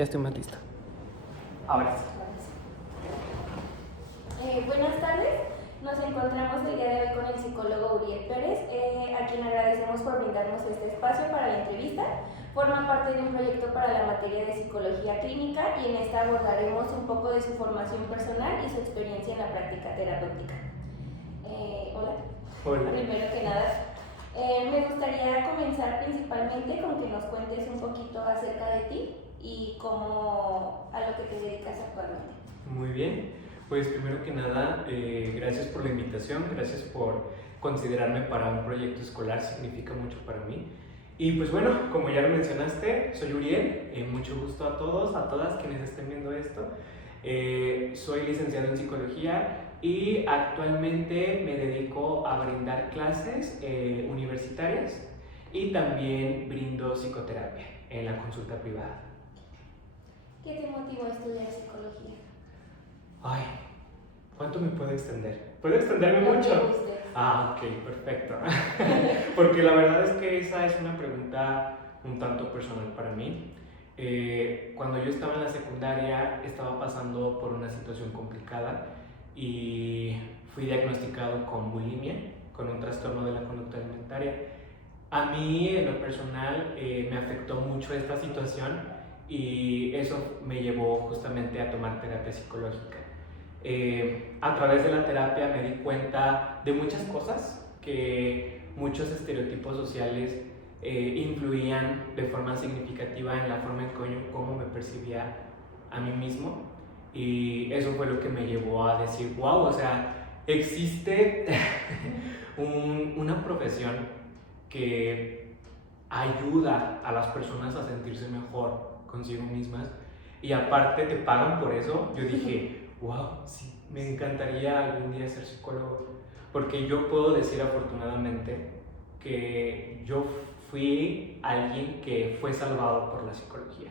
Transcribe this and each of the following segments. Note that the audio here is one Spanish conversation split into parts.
Ya estoy más listo. Ahora sí. Buenas tardes, nos encontramos el día de hoy con el psicólogo Uriel Pérez, a quien agradecemos por brindarnos este espacio para la entrevista. Forma parte de un proyecto para la materia de psicología clínica y en esta abordaremos un poco de su formación personal y su experiencia en la práctica terapéutica. Hola. Hola. Primero que nada, me gustaría comenzar principalmente con que nos cuentes un poquito acerca de ti y cómo a lo que te dedicas actualmente. Muy bien, pues primero que nada, gracias por la invitación, gracias por considerarme para un proyecto escolar, significa mucho para mí. Y pues bueno, como ya lo mencionaste, soy Uriel, mucho gusto a todos, a todas quienes estén viendo esto. Soy licenciado en psicología y actualmente me dedico a brindar clases universitarias y también brindo psicoterapia en la consulta privada. ¿Qué te motivó a estudiar psicología? Ay, ¿cuánto me puedo extender? ¿Puedo extenderme Lo mucho? que guste. Ok, perfecto. Porque la verdad es que esa es una pregunta un tanto personal para mí. Cuando yo estaba en la secundaria estaba pasando por una situación complicada y fui diagnosticado con bulimia, con un trastorno de la conducta alimentaria. A mí, en lo personal, me afectó mucho esta situación y eso me llevó justamente a tomar terapia psicológica. A través de la terapia me di cuenta de muchas cosas, que muchos estereotipos sociales influían de forma significativa en la forma en cómo me percibía a mí mismo, y eso fue lo que me llevó a decir, wow, o sea, existe una profesión que ayuda a las personas a sentirse mejor consigo mismas y aparte te pagan por eso. Yo dije, wow, sí, me encantaría algún día ser psicólogo, porque yo puedo decir afortunadamente que yo fui alguien que fue salvado por la psicología.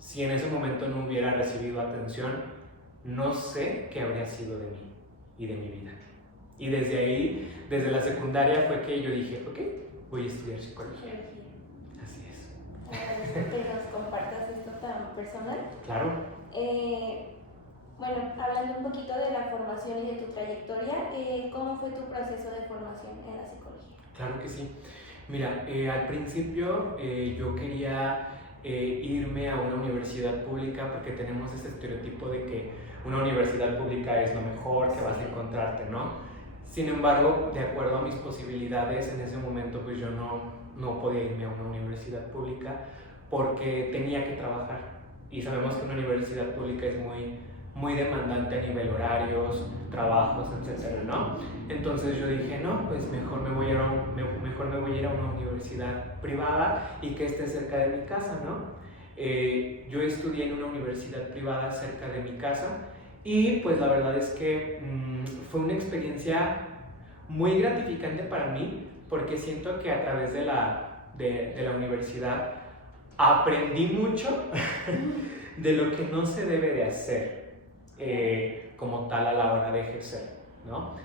Si en ese momento no hubiera recibido atención, no sé qué habría sido de mí y de mi vida. Y desde ahí, desde la secundaria fue que yo dije, ok, voy a estudiar psicología. Así es. Agradezco que nos compartas esto tan personal. Claro. Bueno, hablando un poquito de la formación y de tu trayectoria, ¿cómo fue tu proceso de formación en la psicología? Claro que sí. Mira, al principio yo quería irme a una universidad pública porque tenemos ese estereotipo de que una universidad pública es lo mejor que vas a encontrarte, ¿no? Sin embargo, de acuerdo a mis posibilidades, en ese momento pues yo no podía irme a una universidad pública porque tenía que trabajar. Y sabemos que una universidad pública es muy demandante a nivel horarios, trabajos, etcétera, ¿no? Entonces yo dije, no, pues mejor me voy a ir a una universidad privada y que esté cerca de mi casa, ¿no? Yo estudié en una universidad privada cerca de mi casa y pues la verdad es que fue una experiencia muy gratificante para mí, porque siento que a través de la universidad aprendí mucho de lo que no se debe de hacer como tal a la hora de ejercer, ¿no?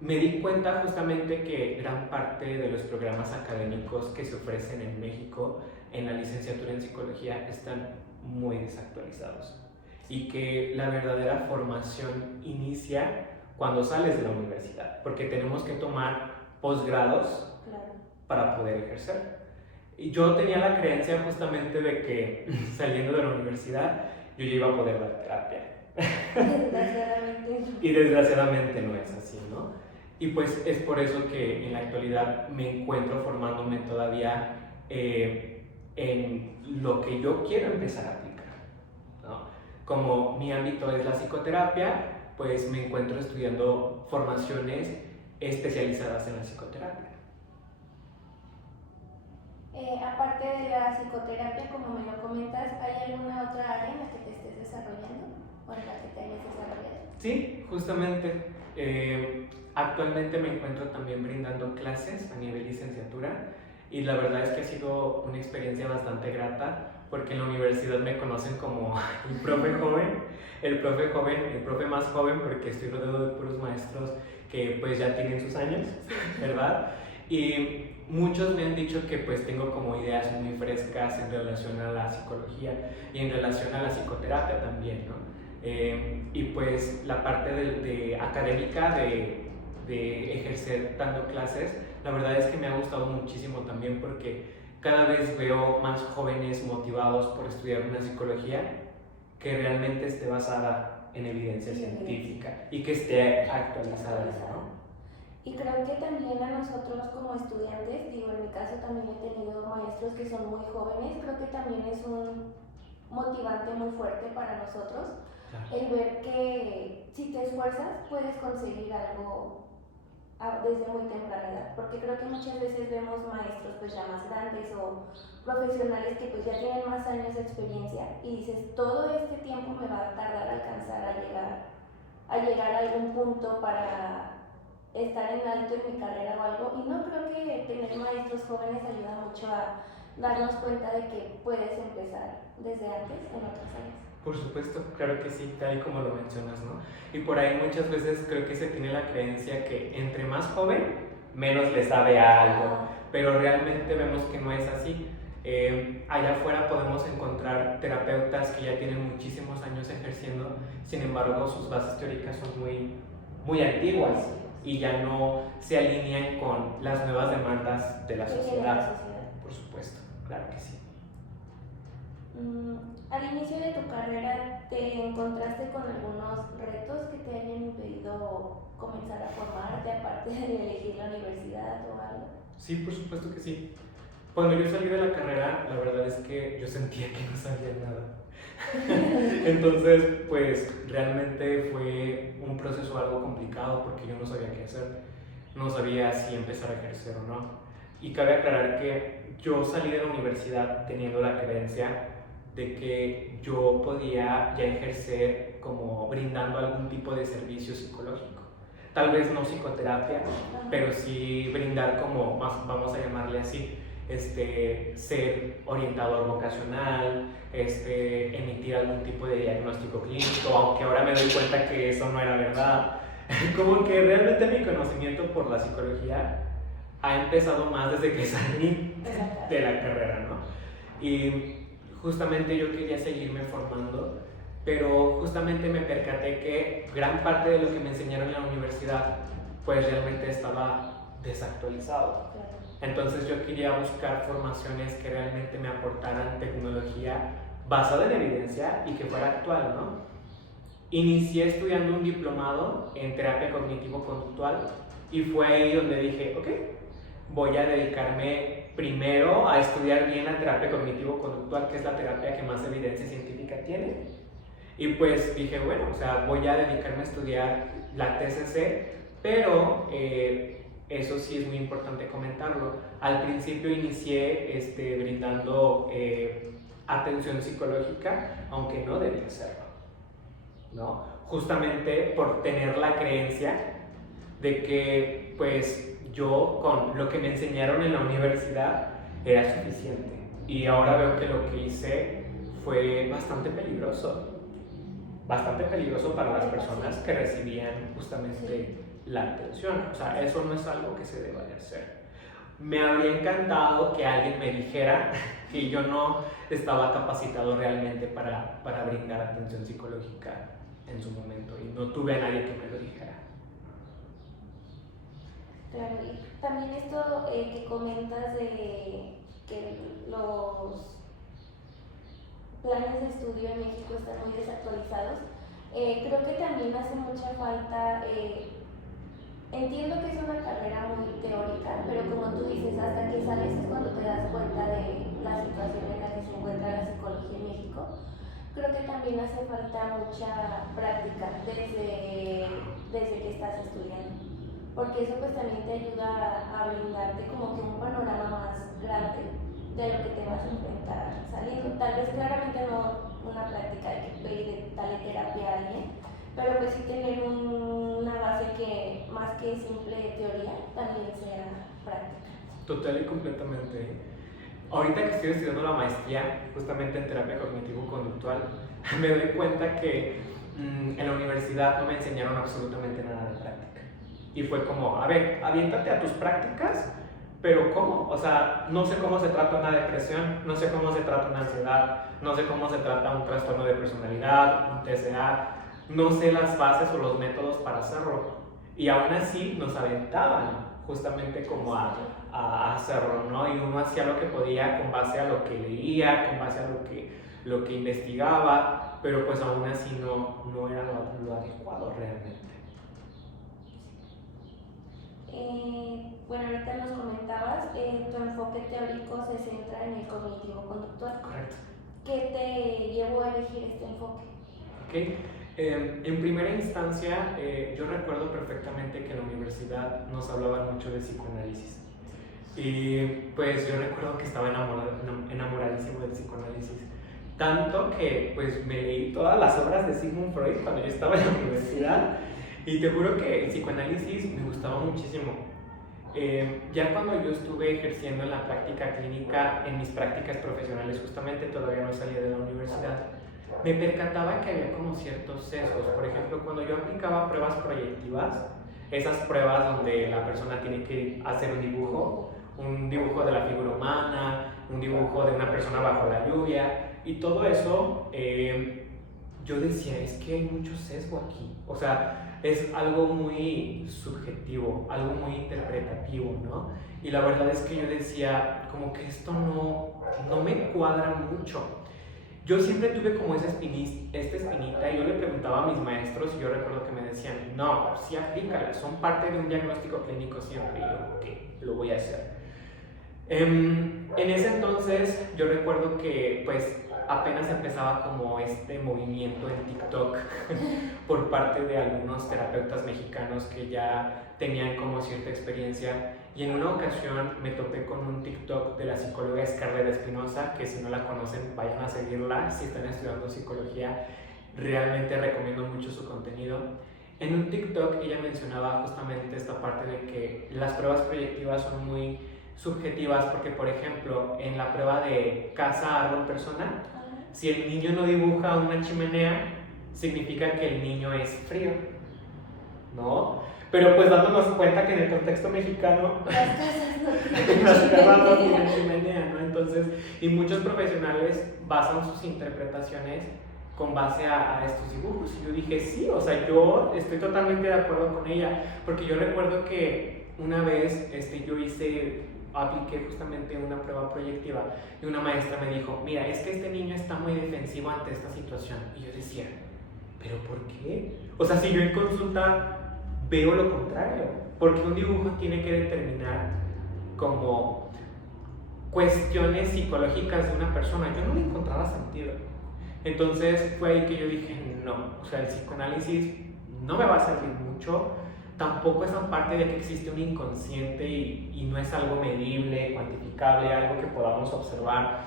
Me di cuenta justamente que gran parte de los programas académicos que se ofrecen en México en la licenciatura en psicología están muy desactualizados y que la verdadera formación inicia cuando sales de la universidad, porque tenemos que tomar posgrados para poder ejercer. Y yo tenía la creencia justamente de que saliendo de la universidad yo ya iba a poder dar terapia. Y desgraciadamente no es así, ¿no? Y pues es por eso que en la actualidad me encuentro formándome todavía en lo que yo quiero empezar a aplicar, ¿no? Como mi ámbito es la psicoterapia, pues me encuentro estudiando formaciones especializadas en la psicoterapia. Aparte de la psicoterapia, como me lo comentas, ¿hay alguna otra área en la que te estés desarrollando o en la que te hayas desarrollado? Sí, justamente. Actualmente me encuentro también brindando clases a nivel licenciatura y la verdad es que ha sido una experiencia bastante grata, porque en la universidad me conocen como el profe joven, el profe más joven, porque estoy rodeado de puros maestros que pues ya tienen sus años, ¿verdad? Y muchos me han dicho que pues tengo como ideas muy frescas en relación a la psicología y en relación a la psicoterapia también, ¿no? Y pues la parte académica de ejercer dando clases, la verdad es que me ha gustado muchísimo también porque cada vez veo más jóvenes motivados por estudiar una psicología que realmente esté basada en evidencia científica y que esté actualizada, ¿no? Y creo que también a nosotros como estudiantes, digo, en mi caso también he tenido maestros que son muy jóvenes, creo que también es un motivante muy fuerte para nosotros, Claro. el ver que si te esfuerzas puedes conseguir algo desde muy temprana edad, porque creo que muchas veces vemos maestros pues ya más grandes o profesionales que pues ya tienen más años de experiencia y dices, todo este tiempo me va a tardar a alcanzar a llegar a algún punto para estar en alto en mi carrera o algo, y no, creo que tener maestros jóvenes ayuda mucho a darnos cuenta de que puedes empezar desde antes en otras áreas. Por supuesto, claro que sí, tal y como lo mencionas, ¿no? Y por ahí muchas veces creo que se tiene la creencia que entre más joven, menos le sabe a algo, pero realmente vemos que no es así. Allá afuera podemos encontrar terapeutas que ya tienen muchísimos años ejerciendo, sin embargo sus bases teóricas son muy antiguas y ya no se alinean con las nuevas demandas de la sociedad. Por supuesto, claro que sí. Al inicio de tu carrera, ¿te encontraste con algunos retos que te hayan impedido comenzar a formarte, aparte de elegir la universidad o algo? Sí, por supuesto que sí. Cuando yo salí de la carrera, la verdad es que yo sentía que no sabía nada. Entonces, pues realmente fue un proceso algo complicado porque yo no sabía qué hacer. No sabía si empezar a ejercer o no. Y cabe aclarar que yo salí de la universidad teniendo la creencia de que yo podía ya ejercer como brindando algún tipo de servicio psicológico. Tal vez no psicoterapia, pero sí brindar como, vamos a llamarle así, ser orientador vocacional, emitir algún tipo de diagnóstico clínico, aunque ahora me doy cuenta que eso no era verdad. Como que realmente mi conocimiento por la psicología ha empezado más desde que salí de la carrera, ¿no? Y justamente yo quería seguirme formando, pero justamente me percaté que gran parte de lo que me enseñaron en la universidad pues realmente estaba desactualizado. Entonces yo quería buscar formaciones que realmente me aportaran tecnología basada en evidencia y que fuera actual, ¿no? Inicié estudiando un diplomado en terapia cognitivo-conductual y fue ahí donde dije, ok, voy a dedicarme primero a estudiar bien la terapia cognitivo-conductual, que es la terapia que más evidencia científica tiene. Y pues dije, bueno, o sea, voy a dedicarme a estudiar la TCC, pero eso sí es muy importante comentarlo. Al principio inicié brindando atención psicológica, aunque no debía serlo, ¿no? Justamente por tener la creencia de que pues yo con lo que me enseñaron en la universidad era suficiente. Y ahora veo que lo que hice fue bastante peligroso para las personas que recibían justamente la atención. O sea, eso no es algo que se deba de hacer. Me habría encantado que alguien me dijera que yo no estaba capacitado realmente para brindar atención psicológica en su momento y no tuve a nadie que me lo dijera. Claro, y también esto que comentas de que los planes de estudio en México están muy desactualizados, creo que también hace mucha falta, entiendo que es una carrera muy teórica, pero como tú dices, hasta que sales es cuando te das cuenta de la situación en la que se encuentra la psicología en México. Creo que también hace falta mucha práctica desde que estás estudiando, porque eso pues también te ayuda a brindarte como que un panorama más grande de lo que te vas a enfrentar saliendo. Tal vez claramente no una práctica de que de darle terapia a alguien, pero pues sí tener una base que más que simple teoría también sea práctica. Total y completamente. Ahorita que estoy estudiando la maestría justamente en terapia cognitivo-conductual, me doy cuenta que en la universidad no me enseñaron absolutamente nada de práctica. Y fue como, a ver, aviéntate a tus prácticas, pero ¿cómo? O sea, no sé cómo se trata una depresión, no sé cómo se trata una ansiedad, no sé cómo se trata un trastorno de personalidad, un TCA, no sé las bases o los métodos para hacerlo. Y aún así nos aventaban justamente como a hacerlo, ¿no? Y uno hacía lo que podía con base a lo que leía, con base a lo que investigaba, pero pues aún así no era lo adecuado realmente. Bueno, ahorita nos comentabas, tu enfoque teórico se centra en el cognitivo-conductual. Correcto. ¿Qué te llevó a elegir este enfoque? Okay. En primera instancia, yo recuerdo perfectamente que en la universidad nos hablaban mucho de psicoanálisis. Y pues yo recuerdo que estaba enamoradísimo del psicoanálisis. Tanto que pues me leí todas las obras de Sigmund Freud cuando yo estaba en la universidad. Y te juro que el psicoanálisis me gustaba muchísimo. Ya cuando yo estuve ejerciendo en la práctica clínica, en mis prácticas profesionales, justamente todavía no salía de la universidad, me percataba que había como ciertos sesgos. Por ejemplo, cuando yo aplicaba pruebas proyectivas, esas pruebas donde la persona tiene que hacer un dibujo de la figura humana, un dibujo de una persona bajo la lluvia, y todo eso, yo decía, es que hay mucho sesgo aquí. O sea, es algo muy subjetivo, algo muy interpretativo, ¿no? Y la verdad es que yo decía, como que esto no me cuadra mucho. Yo siempre tuve como esta espinita, y yo le preguntaba a mis maestros y yo recuerdo que me decían, no, sí aplícala, son parte de un diagnóstico clínico siempre. Y yo, ok, lo voy a hacer. En ese entonces yo recuerdo que pues apenas empezaba como este movimiento en TikTok por parte de algunos terapeutas mexicanos que ya tenían como cierta experiencia, y en una ocasión me topé con un TikTok de la psicóloga Scarlett Espinosa, que si no la conocen vayan a seguirla si están estudiando psicología, realmente recomiendo mucho su contenido. En un TikTok ella mencionaba justamente esta parte de que las pruebas proyectivas son muy subjetivas, porque por ejemplo en la prueba de casa, árbol, persona, si el niño no dibuja una chimenea, significa que el niño es frío, ¿no? Pero pues dándonos cuenta que en el contexto mexicano las casas no tienen chimenea, ¿no? Entonces, y muchos profesionales basan sus interpretaciones con base a estos dibujos. Y yo dije, sí, o sea, yo estoy totalmente de acuerdo con ella, porque yo recuerdo que una vez yo apliqué justamente una prueba proyectiva y una maestra me dijo, mira, es que este niño está muy defensivo ante esta situación. Y yo decía, ¿pero por qué? O sea, si yo en consulta veo lo contrario, porque un dibujo tiene que determinar como cuestiones psicológicas de una persona. Yo no le encontraba sentido. Entonces fue ahí que yo dije, no, o sea, el psicoanálisis no me va a servir mucho. Tampoco esa parte de que existe un inconsciente y no es algo medible, cuantificable, algo que podamos observar.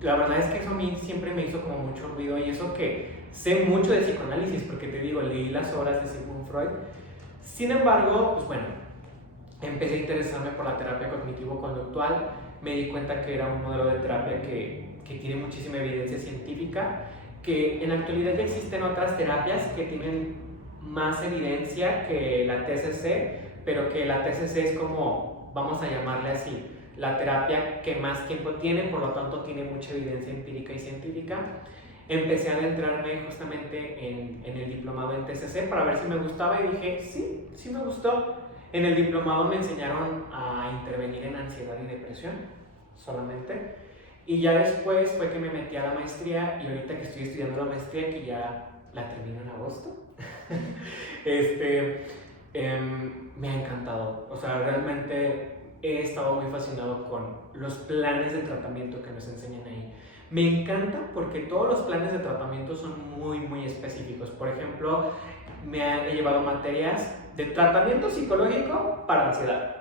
La verdad es que eso a mí siempre me hizo como mucho ruido, y eso que sé mucho de psicoanálisis, porque te digo, leí las obras de Sigmund Freud. Sin embargo, pues bueno, empecé a interesarme por la terapia cognitivo-conductual, me di cuenta que era un modelo de terapia que tiene muchísima evidencia científica, que en la actualidad ya existen otras terapias que tienen más evidencia que la TCC, pero que la TCC es como, vamos a llamarle así, la terapia que más tiempo tiene, por lo tanto tiene mucha evidencia empírica y científica. Empecé a adentrarme justamente en el diplomado en TCC para ver si me gustaba, y dije, sí me gustó. En el diplomado me enseñaron a intervenir en ansiedad y depresión solamente, y ya después fue que me metí a la maestría, y ahorita que estoy estudiando la maestría, que ya la termino en agosto, me ha encantado. O sea, realmente he estado muy fascinado con los planes de tratamiento que nos enseñan ahí. Me encanta porque todos los planes de tratamiento son muy específicos. Por ejemplo, he llevado materias de tratamiento psicológico para ansiedad,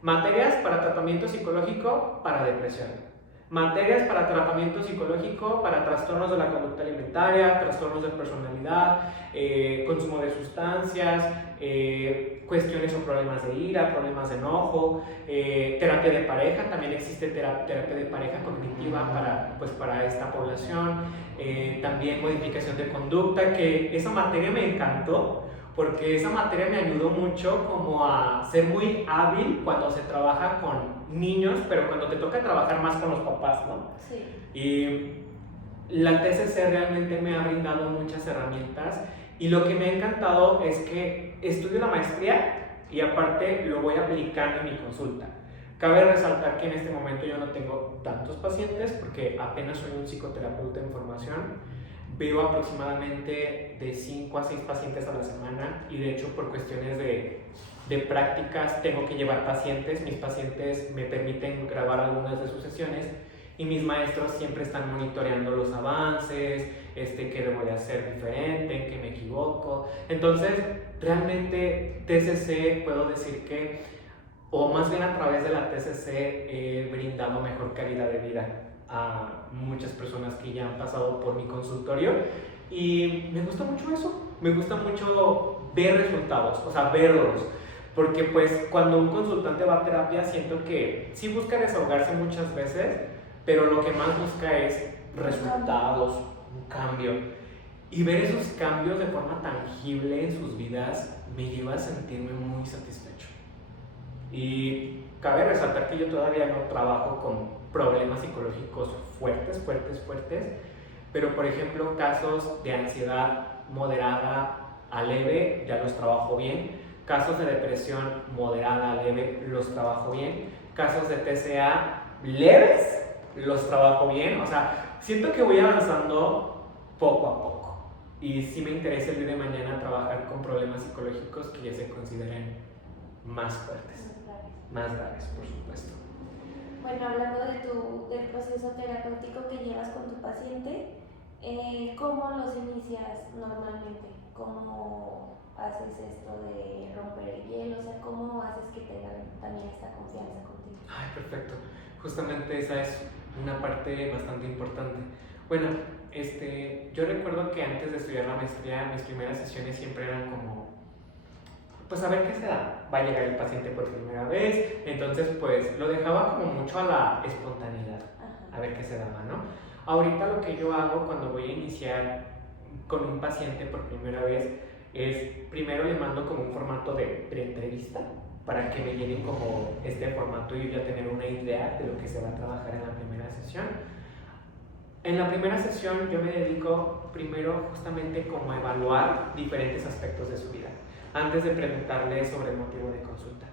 materias para tratamiento psicológico para depresión, materias para tratamiento psicológico para trastornos de la conducta alimentaria, trastornos de personalidad, consumo de sustancias, cuestiones o problemas de ira, problemas de enojo, terapia de pareja. También existe terapia de pareja cognitiva para esta población, también modificación de conducta, que esa materia me encantó porque esa materia me ayudó mucho como a ser muy hábil cuando se trabaja con niños, pero cuando te toca trabajar más con los papás, ¿no? Sí. Y la TCC realmente me ha brindado muchas herramientas y lo que me ha encantado es que estudio la maestría y aparte lo voy aplicando en mi consulta. Cabe resaltar que en este momento yo no tengo tantos pacientes porque apenas soy un psicoterapeuta en formación. Veo aproximadamente de 5 a 6 pacientes a la semana y de hecho por cuestiones de prácticas tengo que llevar pacientes. Mis pacientes me permiten grabar algunas de sus sesiones y mis maestros siempre están monitoreando los avances, qué debo de hacer diferente, en qué me equivoco. Entonces, realmente TCC puedo decir que, o más bien a través de la TCC he brindado mejor calidad de vida a muchas personas que ya han pasado por mi consultorio y me gusta mucho eso, me gusta mucho ver resultados, o sea, verlos, porque pues cuando un consultante va a terapia siento que sí busca desahogarse muchas veces, pero lo que más busca es resultados, un cambio, y ver esos cambios de forma tangible en sus vidas me lleva a sentirme muy satisfecho. Y cabe resaltar que yo todavía no trabajo con problemas psicológicos fuertes, pero por ejemplo casos de ansiedad moderada a leve ya los trabajo bien, casos de depresión moderada a leve los trabajo bien, casos de TCA leves los trabajo bien, o sea, siento que voy avanzando poco a poco y sí me interesa el día de mañana trabajar con problemas psicológicos que ya se consideren más fuertes. Más graves, por supuesto. Bueno, hablando del proceso terapéutico que llevas con tu paciente, ¿cómo los inicias normalmente? ¿Cómo haces esto de romper el hielo? O sea, ¿cómo haces que tengan también esta confianza contigo? Ay, perfecto. Justamente esa es una parte bastante importante. Bueno, yo recuerdo que antes de estudiar la maestría, mis primeras sesiones siempre eran como, pues a ver qué se da, va a llegar el paciente por primera vez, entonces pues lo dejaba como mucho a la espontaneidad, a ver qué se daba, ¿no? Ahorita lo que yo hago cuando voy a iniciar con un paciente por primera vez es, primero le mando como un formato de pre-entrevista para que me llenen como este formato y yo ya tener una idea de lo que se va a trabajar en la primera sesión. En la primera sesión yo me dedico primero justamente como a evaluar diferentes aspectos de su vida antes de preguntarles sobre el motivo de consulta.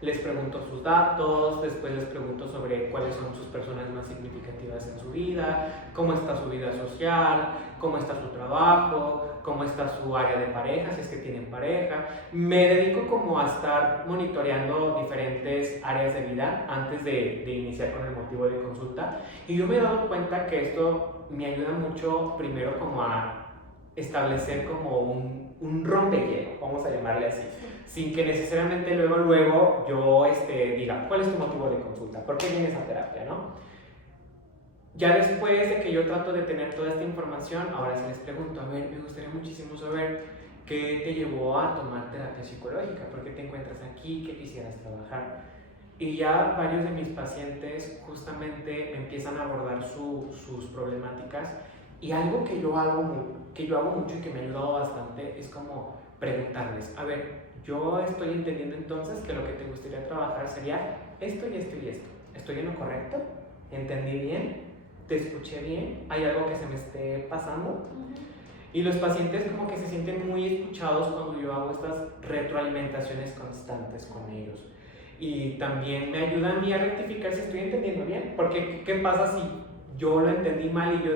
Les pregunto sus datos, después les pregunto sobre cuáles son sus personas más significativas en su vida, cómo está su vida social, cómo está su trabajo, cómo está su área de pareja, si es que tienen pareja. Me dedico como a estar monitoreando diferentes áreas de vida antes de iniciar con el motivo de consulta. Y yo me he dado cuenta que esto me ayuda mucho primero como a establecer como un rompehielo, vamos a llamarle así, sin que necesariamente luego yo diga, ¿cuál es tu motivo de consulta? ¿Por qué vienes a terapia, no? Ya después de que yo trato de tener toda esta información, ahora sí les pregunto, a ver, me gustaría muchísimo saber qué te llevó a tomar terapia psicológica, por qué te encuentras aquí, qué quisieras trabajar. Y ya varios de mis pacientes justamente me empiezan a abordar sus problemáticas. Y algo que yo hago mucho y que me ha ayudado bastante es como preguntarles, a ver, yo estoy entendiendo entonces que lo que te gustaría trabajar sería esto y esto y esto. ¿Estoy en lo correcto? ¿Entendí bien? ¿Te escuché bien? ¿Hay algo que se me esté pasando? Y los pacientes como que se sienten muy escuchados cuando yo hago estas retroalimentaciones constantes con ellos. Y también me ayuda a mí a rectificar si estoy entendiendo bien. Porque ¿qué pasa si yo lo entendí mal y yo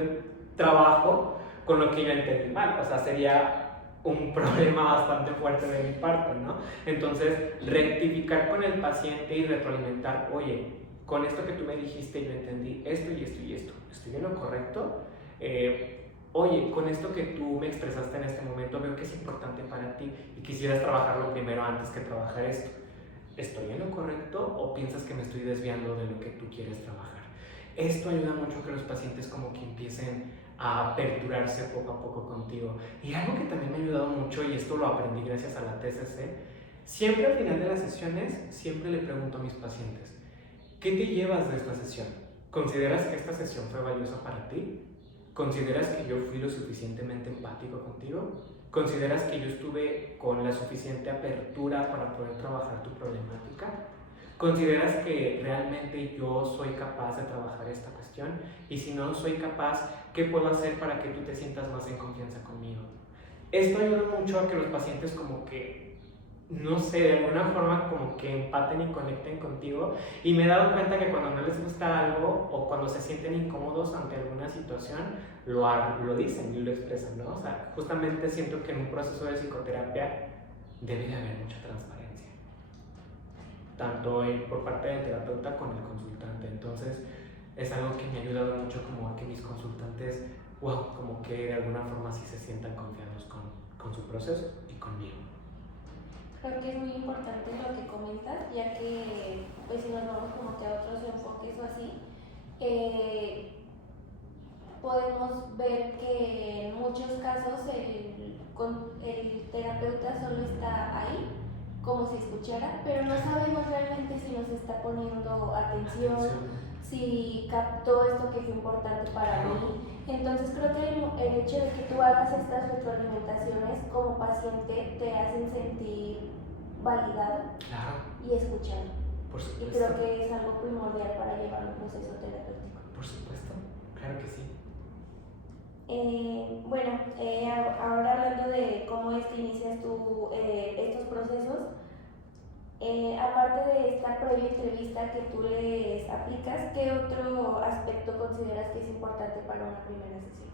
trabajo con lo que yo entendí mal? O sea, sería un problema bastante fuerte de mi parte, ¿no? Entonces, rectificar con el paciente y retroalimentar, oye, con esto que tú me dijiste yo entendí esto y esto y esto, ¿estoy en lo correcto? Oye, con esto que tú me expresaste en este momento veo que es importante para ti y quisieras trabajarlo primero antes que trabajar esto. ¿Estoy en lo correcto o piensas que me estoy desviando de lo que tú quieres trabajar? Esto ayuda mucho a que los pacientes como que empiecen a aperturarse poco a poco contigo. Y algo que también me ha ayudado mucho, y esto lo aprendí gracias a la TCC, siempre al final de las sesiones, siempre le pregunto a mis pacientes, ¿qué te llevas de esta sesión? ¿Consideras que esta sesión fue valiosa para ti? ¿Consideras que yo fui lo suficientemente empático contigo? ¿Consideras que yo estuve con la suficiente apertura para poder trabajar tu problemática? ¿Consideras que realmente yo soy capaz de trabajar esta cuestión? Y si no soy capaz, ¿qué puedo hacer para que tú te sientas más en confianza conmigo? Esto ayuda mucho a que los pacientes como que, no sé, de alguna forma como que empaten y conecten contigo. Y me he dado cuenta que cuando no les gusta algo o cuando se sienten incómodos ante alguna situación, lo dicen y lo expresan, ¿no? O sea, justamente siento que en un proceso de psicoterapia debe de haber mucha transparencia, tanto por parte del terapeuta con el consultante. Entonces, es algo que me ha ayudado mucho como a que mis consultantes, wow, como que de alguna forma sí se sientan confiados con su proceso y conmigo. Creo que es muy importante lo que comentas, ya que pues si nos vamos como que a otros enfoques o así, podemos ver que en muchos casos el terapeuta solo está ahí como si escuchara, pero no sabemos realmente si nos está poniendo atención, si captó esto que fue importante para mí. Entonces creo que el hecho de que tú hagas estas retroalimentaciones como paciente te hacen sentir validado y escuchado. Por supuesto. Y creo que es algo primordial para llevar un proceso terapéutico. Por supuesto, claro que sí. Bueno, ahora hablando de cómo es que inicias tú estos procesos, aparte de esta previa entrevista que tú les aplicas, ¿qué otro aspecto consideras que es importante para una primera sesión?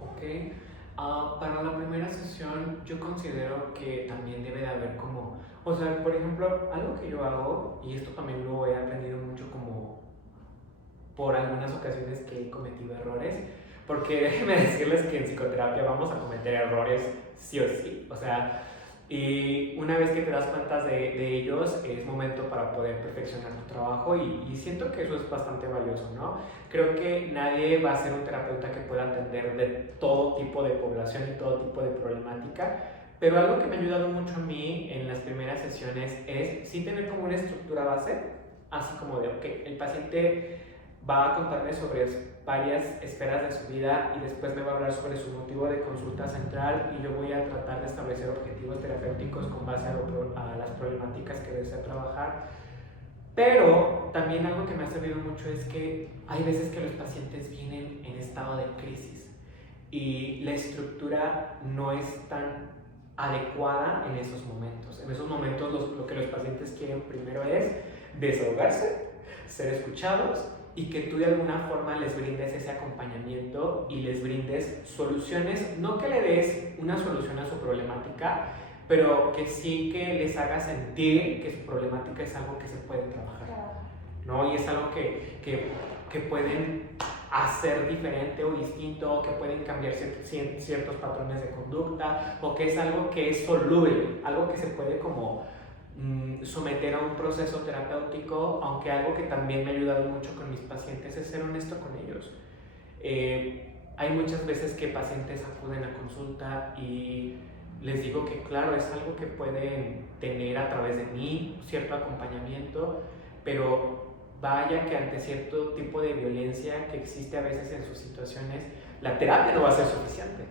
Ok, para la primera sesión yo considero que también debe de haber como, o sea, por ejemplo, algo que yo hago, y esto también lo he aprendido mucho como por algunas ocasiones que he cometido errores, porque déjenme decirles que en psicoterapia vamos a cometer errores sí o sí, o sea, y una vez que te das cuenta de ellos, es momento para poder perfeccionar tu trabajo y siento que eso es bastante valioso, ¿no? Creo que nadie va a ser un terapeuta que pueda atender de todo tipo de población y todo tipo de problemática, pero algo que me ha ayudado mucho a mí en las primeras sesiones es sí tener como una estructura base, así como de, ok, el paciente va a contarme sobre varias esferas de su vida y después me va a hablar sobre su motivo de consulta central y yo voy a tratar de establecer objetivos terapéuticos con base a las problemáticas que desea trabajar. Pero también algo que me ha servido mucho es que hay veces que los pacientes vienen en estado de crisis y la estructura no es tan adecuada en esos momentos. En esos momentos lo que los pacientes quieren primero es desahogarse, ser escuchados y que tú de alguna forma les brindes ese acompañamiento y les brindes soluciones, no que le des una solución a su problemática, pero que sí que les haga sentir que su problemática es algo que se puede trabajar, ¿no? Y es algo que pueden hacer diferente o distinto, o que pueden cambiar ciertos patrones de conducta, o que es algo que es soluble, algo que se puede como someter a un proceso terapéutico, aunque algo que también me ha ayudado mucho con mis pacientes es ser honesto con ellos. Hay muchas veces que pacientes acuden a consulta y les digo que claro, es algo que pueden tener a través de mí, cierto acompañamiento, pero vaya que ante cierto tipo de violencia que existe a veces en sus situaciones, la terapia no va a ser suficiente.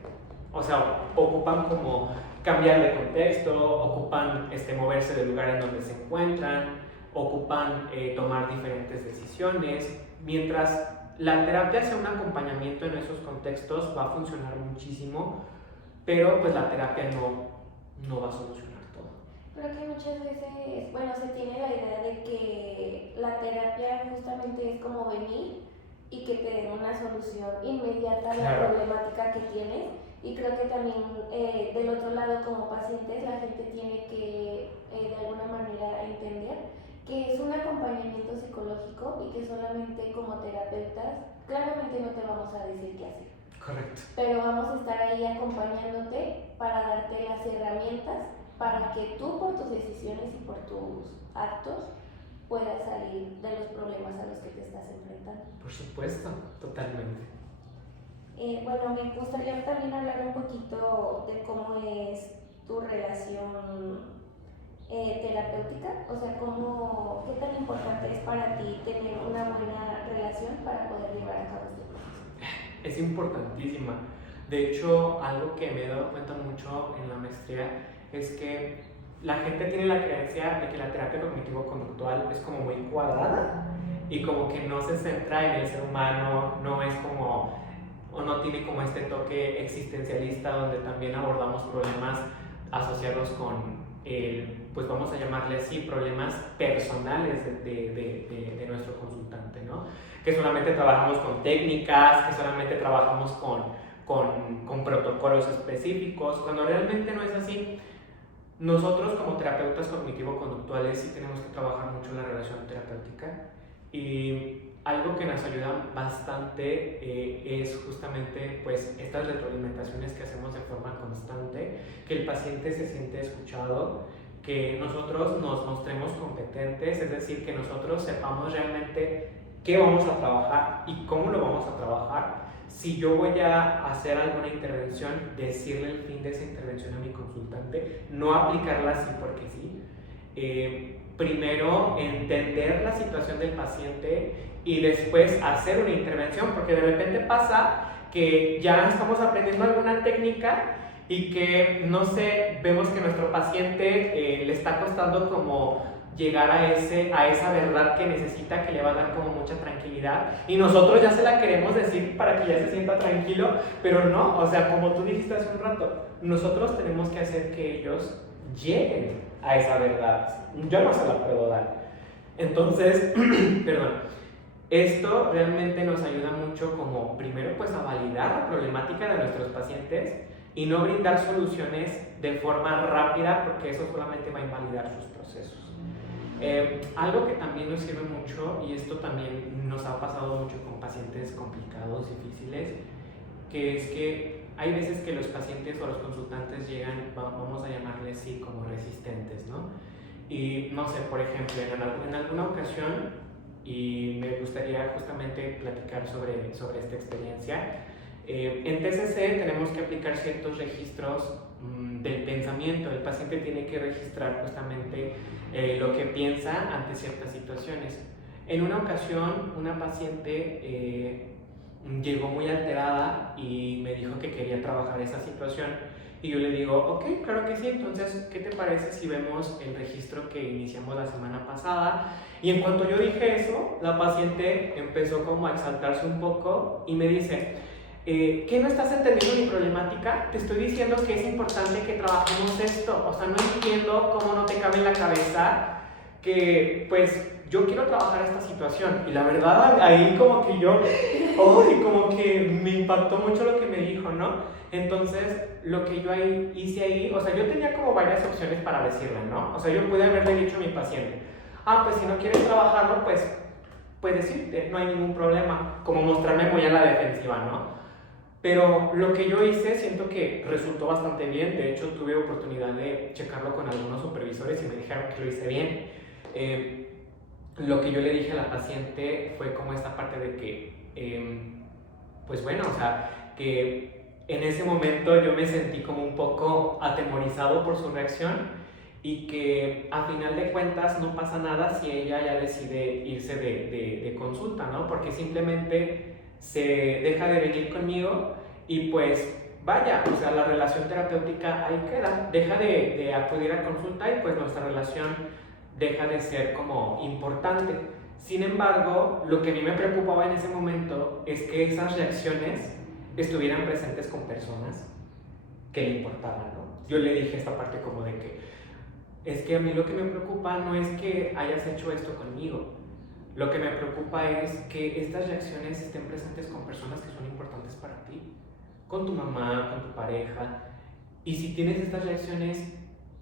O sea, ocupan como cambiar de contexto, ocupan moverse del lugar en donde se encuentran, ocupan tomar diferentes decisiones. Mientras la terapia sea un acompañamiento en esos contextos, va a funcionar muchísimo, pero pues la terapia no va a solucionar todo. Creo que muchas veces, bueno, se tiene la idea de que la terapia justamente es como venir y que te den una solución inmediata a la problemática que tienes. Y creo que también del otro lado como pacientes la gente tiene que de alguna manera entender que es un acompañamiento psicológico y que solamente como terapeutas claramente no te vamos a decir qué hacer. Correcto. Pero vamos a estar ahí acompañándote para darte las herramientas para que tú por tus decisiones y por tus actos puedas salir de los problemas a los que te estás enfrentando. Por supuesto, totalmente. Bueno, me gustaría también hablar un poquito de cómo es tu relación terapéutica, o sea, qué tan importante es para ti tener una buena relación para poder llevar a cabo este proceso. es importantísima. De hecho, algo que me he dado cuenta mucho en la maestría es que la gente tiene la creencia de que la terapia cognitivo-conductual es como muy cuadrada y como que no se centra en el ser humano, no es como, o no tiene como este toque existencialista donde también abordamos problemas asociados con pues vamos a llamarle así, problemas personales de nuestro consultante, ¿no? Que solamente trabajamos con técnicas, que solamente trabajamos con protocolos específicos, cuando realmente no es así. Nosotros como terapeutas cognitivo-conductuales sí tenemos que trabajar mucho en la relación terapéutica y algo que nos ayuda bastante es justamente pues estas retroalimentaciones que hacemos de forma constante, que el paciente se siente escuchado, que nosotros nos mostremos competentes, es decir, que nosotros sepamos realmente qué vamos a trabajar y cómo lo vamos a trabajar. Si yo voy a hacer alguna intervención, decirle el fin de esa intervención a mi consultante, no aplicarla así porque sí. Primero, entender la situación del paciente y después hacer una intervención, porque de repente pasa que ya estamos aprendiendo alguna técnica y que, no sé, vemos que nuestro paciente le está costando como llegar a esa verdad que necesita, que le va a dar como mucha tranquilidad, y nosotros ya se la queremos decir para que ya se sienta tranquilo, pero no, o sea, como tú dijiste hace un rato, nosotros tenemos que hacer que ellos lleguen a esa verdad, yo no se la puedo dar. Entonces, perdón, esto realmente nos ayuda mucho como primero pues a validar la problemática de nuestros pacientes y no brindar soluciones de forma rápida, porque eso solamente va a invalidar sus procesos. Algo que también nos sirve mucho, y esto también nos ha pasado mucho con pacientes complicados, difíciles, que es que hay veces que los pacientes o los consultantes llegan, vamos a llamarles así, como resistentes, ¿no? Y no sé, por ejemplo, en alguna ocasión, y me gustaría justamente platicar sobre esta experiencia, en TCC tenemos que aplicar ciertos registros del pensamiento. El paciente tiene que registrar justamente lo que piensa ante ciertas situaciones. En una ocasión, una paciente llegó muy alterada y me dijo que quería trabajar esa situación. Y yo le digo, ok, claro que sí, entonces, ¿qué te parece si vemos el registro que iniciamos la semana pasada? Y en cuanto yo dije eso, la paciente empezó como a exaltarse un poco y me dice, ¿qué no estás entendiendo mi problemática? Te estoy diciendo que es importante que trabajemos esto, o sea, no entiendo cómo no te cabe en la cabeza que, pues, yo quiero trabajar esta situación. Y la verdad, ahí como que yo, como que me impactó mucho lo que me dijo, ¿no? Entonces, lo que yo hice ahí, o sea, yo tenía como varias opciones para decirle, ¿no? O sea, yo pude haberle dicho a mi paciente, pues si no quieres trabajarlo, pues puedes irte, no hay ningún problema, como mostrarme muy a la defensiva, ¿no? Pero lo que yo hice siento que resultó bastante bien. De hecho, tuve oportunidad de checarlo con algunos supervisores y me dijeron que lo hice bien. Lo que yo le dije a la paciente fue como esta parte de que, pues bueno, o sea, que en ese momento yo me sentí como un poco atemorizado por su reacción y que a final de cuentas no pasa nada si ella ya decide irse de consulta, ¿no? Porque simplemente se deja de venir conmigo y pues vaya, o sea, la relación terapéutica ahí queda, deja de acudir a consulta y pues nuestra relación deja de ser como importante. Sin embargo, lo que a mí me preocupaba en ese momento es que esas reacciones estuvieran presentes con personas que le importaban, ¿no? Yo le dije esta parte como de que es que a mí lo que me preocupa no es que hayas hecho esto conmigo, lo que me preocupa es que estas reacciones estén presentes con personas que son importantes para ti, con tu mamá, con tu pareja, y si tienes estas reacciones,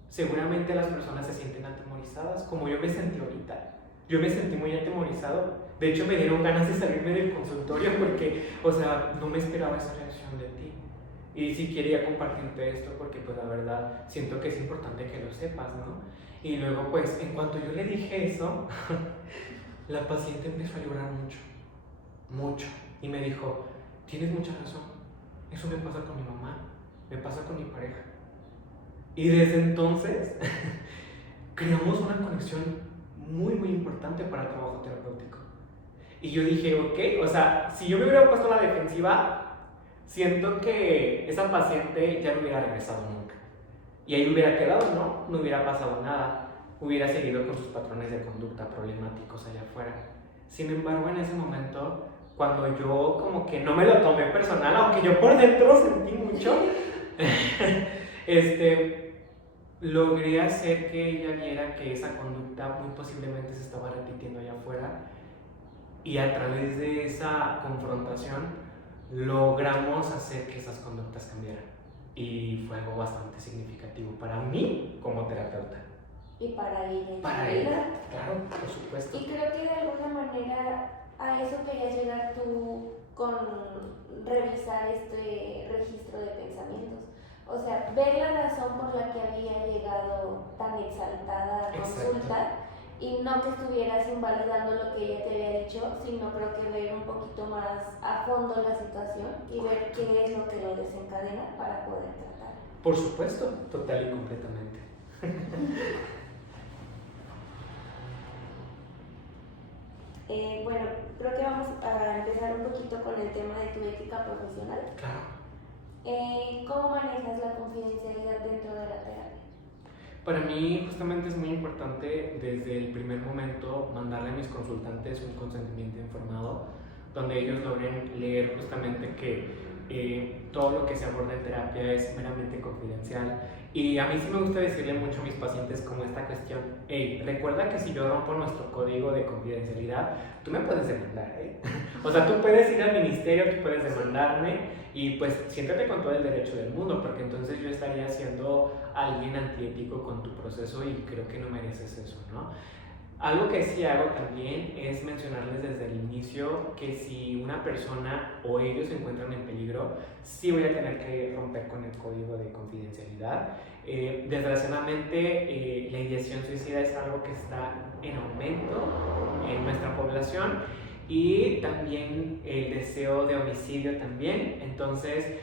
seguramente las personas se sienten atemorizadas, como yo me sentí ahorita. Yo me sentí muy atemorizado. De hecho, me dieron ganas de salirme del consultorio porque, o sea, no me esperaba esa reacción de ti. Y sí quería compartirte esto porque, pues, la verdad, siento que es importante que lo sepas, ¿no? Y luego, pues, en cuanto yo le dije eso, la paciente empezó a llorar mucho, mucho. Y me dijo, tienes mucha razón, eso me pasa con mi mamá, me pasa con mi pareja. Y desde entonces, creamos una conexión muy, muy importante para el trabajo terapéutico. Y yo dije, ok, o sea, si yo me hubiera puesto a la defensiva, siento que esa paciente ya no hubiera regresado nunca. Y ahí hubiera quedado, ¿no? No hubiera pasado nada. Hubiera seguido con sus patrones de conducta problemáticos allá afuera. Sin embargo, en ese momento, cuando yo como que no me lo tomé personal, aunque yo por dentro sentí mucho, logré hacer que ella viera que esa conducta muy posiblemente se estaba repitiendo allá afuera, y a través de esa confrontación logramos hacer que esas conductas cambiaran, y fue algo bastante significativo para mí como terapeuta. Y para ella. Para ella, claro, por supuesto. Y creo que de alguna manera a eso querías llegar tú con revisar este registro de pensamientos. O sea, ver la razón por la que había llegado tan exaltada a consulta. Y no que estuvieras invalidando lo que ella te había dicho, sino creo que ver un poquito más a fondo la situación y ver qué es lo que lo desencadena para poder tratar. Por supuesto, total y completamente. Bueno, creo que vamos a empezar un poquito con el tema de tu ética profesional. Claro. ¿Cómo manejas la confidencialidad dentro de la terapia? Para mí justamente es muy importante desde el primer momento mandarle a mis consultantes un consentimiento informado, donde ellos logren leer justamente que todo lo que se aborda en terapia es meramente confidencial. Y a mí sí me gusta decirle mucho a mis pacientes como esta cuestión: hey, recuerda que si yo rompo nuestro código de confidencialidad, tú me puedes demandar, ¿eh? O sea, tú puedes ir al ministerio, tú puedes demandarme, y pues siéntate con todo el derecho del mundo, porque entonces yo estaría siendo alguien antiético con tu proceso y creo que no mereces eso, ¿no? Algo que sí hago también es mencionarles desde el inicio que si una persona o ellos se encuentran en peligro, sí voy a tener que romper con el código de confidencialidad. Desgraciadamente, la ideación suicida es algo que está en aumento en nuestra población, y también el deseo de homicidio también. Entonces,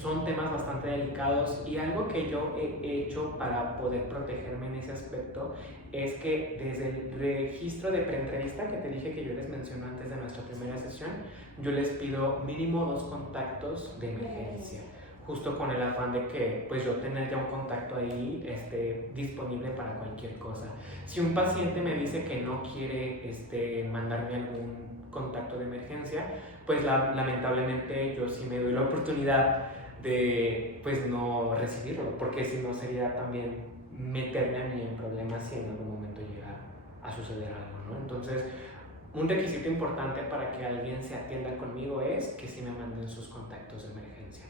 son temas bastante delicados, y algo que yo he hecho para poder protegerme en ese aspecto es que desde el registro de preentrevista que te dije que yo les mencioné antes de nuestra primera sesión, yo les pido mínimo 2 contactos de emergencia, justo con el afán de que pues yo tener ya un contacto ahí disponible para cualquier cosa. Si un paciente me dice que no quiere mandarme algún contacto de emergencia, pues lamentablemente yo sí me doy la oportunidad de pues no recibirlo, porque si no sería también meterme a mí en problemas si en algún momento llega a suceder algo, ¿no? Entonces, un requisito importante para que alguien se atienda conmigo es que sí me manden sus contactos de emergencia.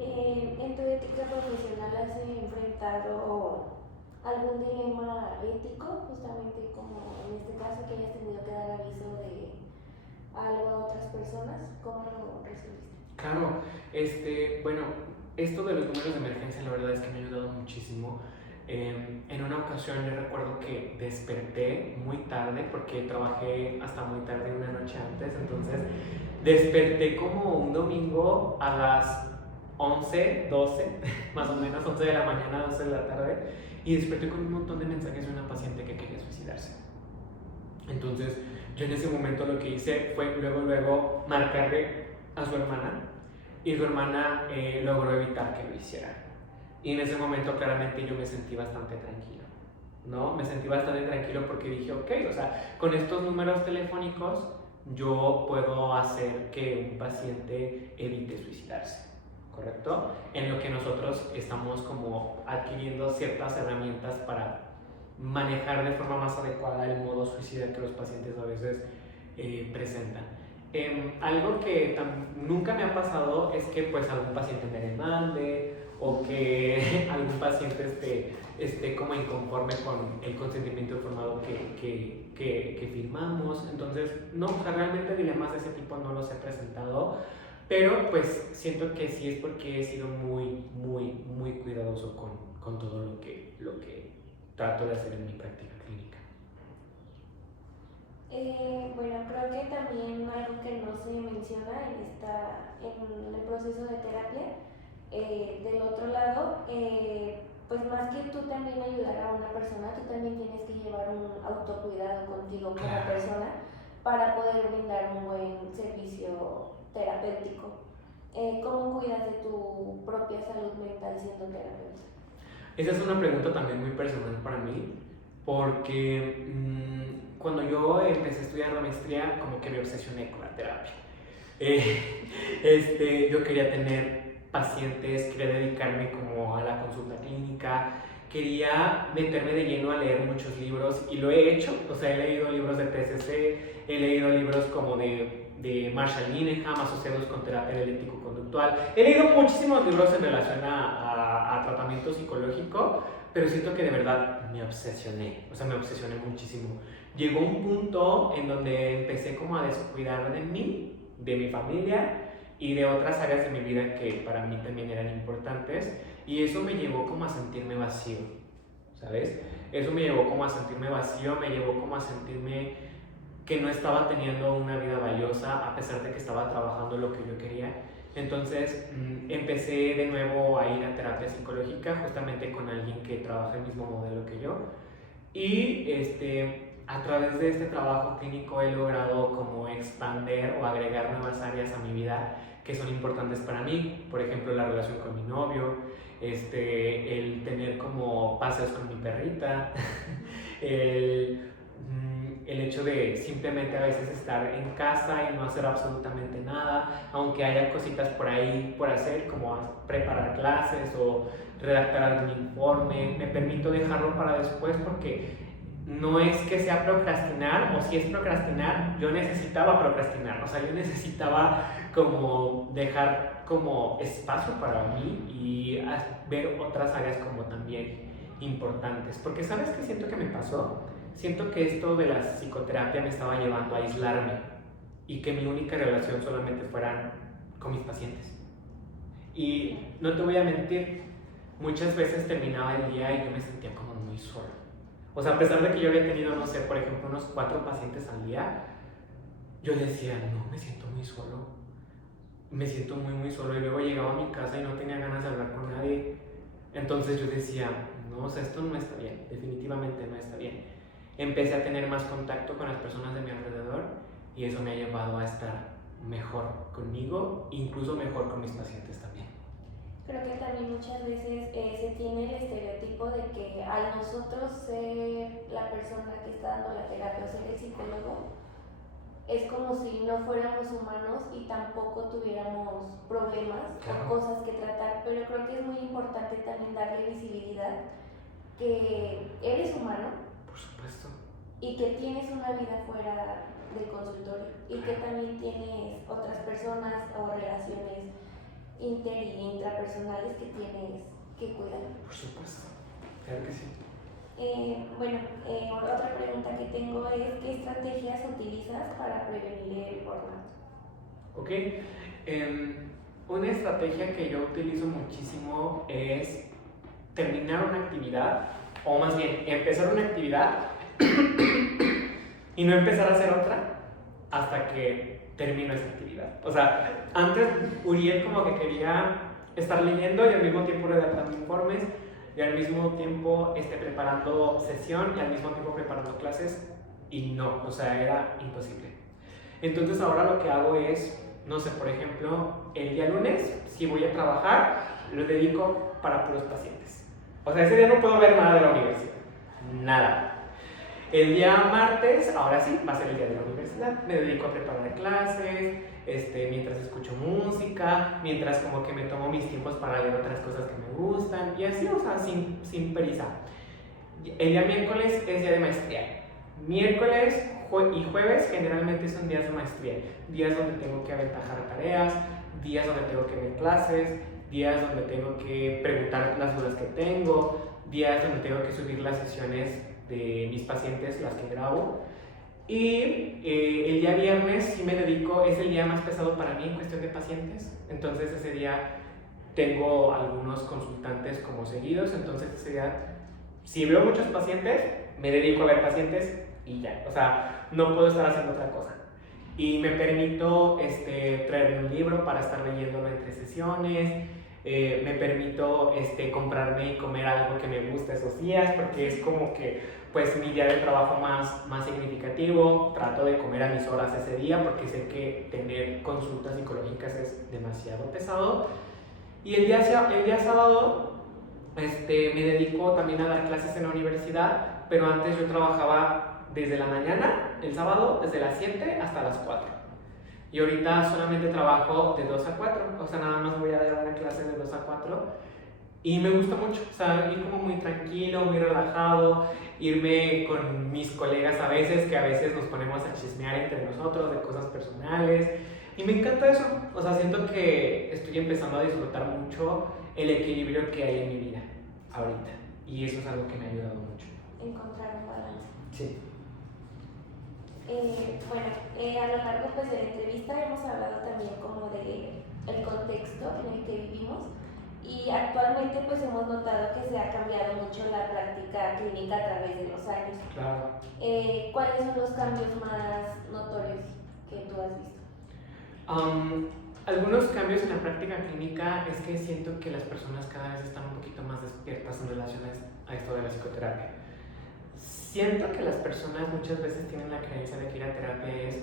¿En tu ética profesional has enfrentado algún dilema ético, justamente como en este caso que hayas tenido que dar aviso de algo a otras personas? ¿Cómo lo resolviste? Claro, bueno, esto de los números de emergencia la verdad es que me ha ayudado muchísimo. En una ocasión yo recuerdo que desperté muy tarde porque trabajé hasta muy tarde una noche antes, entonces desperté como un domingo a las 11, 12, más o menos 11 de la mañana, 12 de la tarde, y desperté con un montón de mensajes de una paciente que quería suicidarse. Entonces yo en ese momento lo que hice fue luego marcarle a su hermana, y su hermana logró evitar que lo hiciera. Y en ese momento claramente yo me sentí bastante tranquilo, ¿no? Me sentí bastante tranquilo porque dije, ok, o sea, con estos números telefónicos yo puedo hacer que un paciente evite suicidarse, ¿correcto? En lo que nosotros estamos como adquiriendo ciertas herramientas para manejar de forma más adecuada el modo suicida que los pacientes a veces presentan. Algo que nunca me ha pasado es que pues algún paciente me demande, o que algún paciente esté como inconforme con el consentimiento informado que firmamos. Entonces, no, o sea, realmente dilemas de ese tipo no los he presentado, pero pues siento que sí es porque he sido muy cuidadoso con todo lo que trato de hacer en mi práctica clínica. Bueno, creo que también algo que no se menciona en el proceso de terapia, del otro lado, pues más que tú también ayudar a una persona, tú también tienes que llevar un autocuidado contigo como persona, para poder brindar un buen servicio terapéutico. ¿Cómo cuidas de tu propia salud mental siendo terapeuta? Esa es una pregunta también muy personal para mí, porque cuando yo empecé a estudiar la maestría, como que me obsesioné con la terapia. Yo quería tener pacientes, quería dedicarme como a la consulta clínica, quería meterme de lleno a leer muchos libros y lo he hecho. O sea, he leído libros de TCC, he leído libros como de Marshall Linehan, asociados con terapia dialéctico-conductual. He leído muchísimos libros en relación a tratamiento psicológico, pero siento que de verdad me obsesioné, o sea, me obsesioné muchísimo. Llegó un punto en donde empecé como a descuidar de mí, de mi familia y de otras áreas de mi vida que para mí también eran importantes, y eso me llevó como a sentirme vacío, ¿sabes? Eso me llevó como a sentirme vacío, me llevó como a sentirme que no estaba teniendo una vida valiosa a pesar de que estaba trabajando lo que yo quería. Entonces empecé de nuevo a ir a terapia psicológica justamente con alguien que trabaja el mismo modelo que yo, y a través de este trabajo clínico he logrado como expander o agregar nuevas áreas a mi vida que son importantes para mí. Por ejemplo, la relación con mi novio, el tener como paseos con mi perrita, el hecho de simplemente a veces estar en casa y no hacer absolutamente nada, aunque haya cositas por ahí por hacer, como preparar clases o redactar algún informe, me permito dejarlo para después porque no es que sea procrastinar, o si es procrastinar, yo necesitaba procrastinar, o sea, yo necesitaba como dejar como espacio para mí y ver otras áreas como también importantes, porque ¿sabes qué siento que me pasó? Siento que esto de la psicoterapia me estaba llevando a aislarme y que mi única relación solamente fuera con mis pacientes. Y no te voy a mentir, muchas veces terminaba el día y yo me sentía como muy solo. O sea, a pesar de que yo había tenido, no sé, por ejemplo, unos 4 pacientes al día, yo decía, no, me siento muy solo. Me siento muy, muy solo. Y luego llegaba a mi casa y no tenía ganas de hablar con nadie. Entonces yo decía, no, o sea, esto no está bien, definitivamente no está bien. Empecé a tener más contacto con las personas de mi alrededor y eso me ha llevado a estar mejor conmigo, incluso mejor con mis pacientes también. Creo que también muchas veces se tiene el estereotipo de que al nosotros ser la persona que está dando la terapia o ser el psicólogo, es como si no fuéramos humanos y tampoco tuviéramos problemas o cosas que tratar, pero creo que es muy importante también darle visibilidad que eres humano. Por supuesto. Y que tienes una vida fuera del consultorio y que también tienes otras personas o relaciones inter y intrapersonales que tienes que cuidar. Por supuesto, claro que sí. Otra pregunta que tengo es ¿qué estrategias utilizas para prevenir el burnout? Ok, una estrategia que yo utilizo muchísimo es terminar una actividad, o más bien empezar una actividad y no empezar a hacer otra hasta que termino esa actividad. O sea, antes Uriel como que quería estar leyendo y al mismo tiempo redactando informes y al mismo tiempo preparando sesión y al mismo tiempo preparando clases, y no, o sea, era imposible. Entonces ahora lo que hago es, no sé, por ejemplo, el día lunes, si voy a trabajar, lo dedico para puros pacientes. O sea, ese día no puedo ver nada de la universidad, nada. El día martes, ahora sí, va a ser el día de la universidad, me dedico a preparar clases, mientras escucho música, mientras como que me tomo mis tiempos para leer otras cosas que me gustan, y así, o sea, sin prisa. El día miércoles es día de maestría. Miércoles y jueves generalmente son días de maestría, días donde tengo que aventajar tareas, días donde tengo que ver clases, días donde tengo que preguntar las dudas que tengo, días donde tengo que subir las sesiones de mis pacientes, las que grabo. Y el día viernes sí me dedico, es el día más pesado para mí en cuestión de pacientes, entonces ese día tengo algunos consultantes como seguidos, entonces ese día, si veo muchos pacientes, me dedico a ver pacientes y ya, o sea, no puedo estar haciendo otra cosa. Y me permito traerme un libro para estar leyéndolo entre sesiones, me permito comprarme y comer algo que me gusta esos días, porque es como que pues mi día de trabajo más significativo. Trato de comer a mis horas ese día porque sé que tener consultas psicológicas es demasiado pesado. Y el día sábado me dedico también a dar clases en la universidad, pero antes yo trabajaba desde la mañana, el sábado, desde las 7 hasta las 4. Y ahorita solamente trabajo de 2 a 4, o sea, nada más voy a dar una clase de 2 a 4. Y me gusta mucho, o sea, ir como muy tranquilo, muy relajado, irme con mis colegas a veces, que a veces nos ponemos a chismear entre nosotros de cosas personales. Y me encanta eso, o sea, siento que estoy empezando a disfrutar mucho el equilibrio que hay en mi vida ahorita. Y eso es algo que me ha ayudado mucho. Encontrar un balance. Sí. A lo largo pues, de la entrevista hemos hablado también como de el contexto en el que vivimos y actualmente pues hemos notado que se ha cambiado mucho la práctica clínica a través de los años. Claro. ¿Cuáles son los cambios más notorios que tú has visto? Algunos cambios en la práctica clínica es que siento que las personas cada vez están un poquito más despiertas en relación a esto de la psicoterapia. Siento que las personas muchas veces tienen la creencia de que ir a terapia es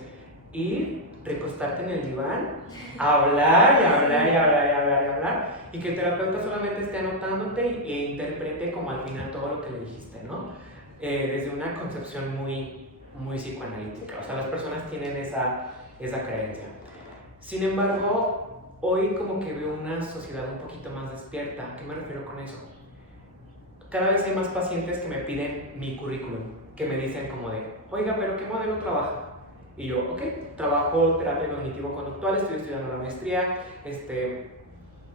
ir, recostarte en el diván, hablar y hablar y hablar y hablar y hablar, y que el terapeuta solamente esté anotándote e interprete como al final todo lo que le dijiste, ¿no? Desde una concepción muy psicoanalítica. O sea, las personas tienen esa creencia. Sin embargo, hoy como que veo una sociedad un poquito más despierta. ¿A qué me refiero con eso? Cada vez hay más pacientes que me piden mi currículum, que me dicen como de, oiga, ¿pero qué modelo trabaja? Y yo, ok, trabajo terapia cognitivo-conductual, estoy estudiando la maestría,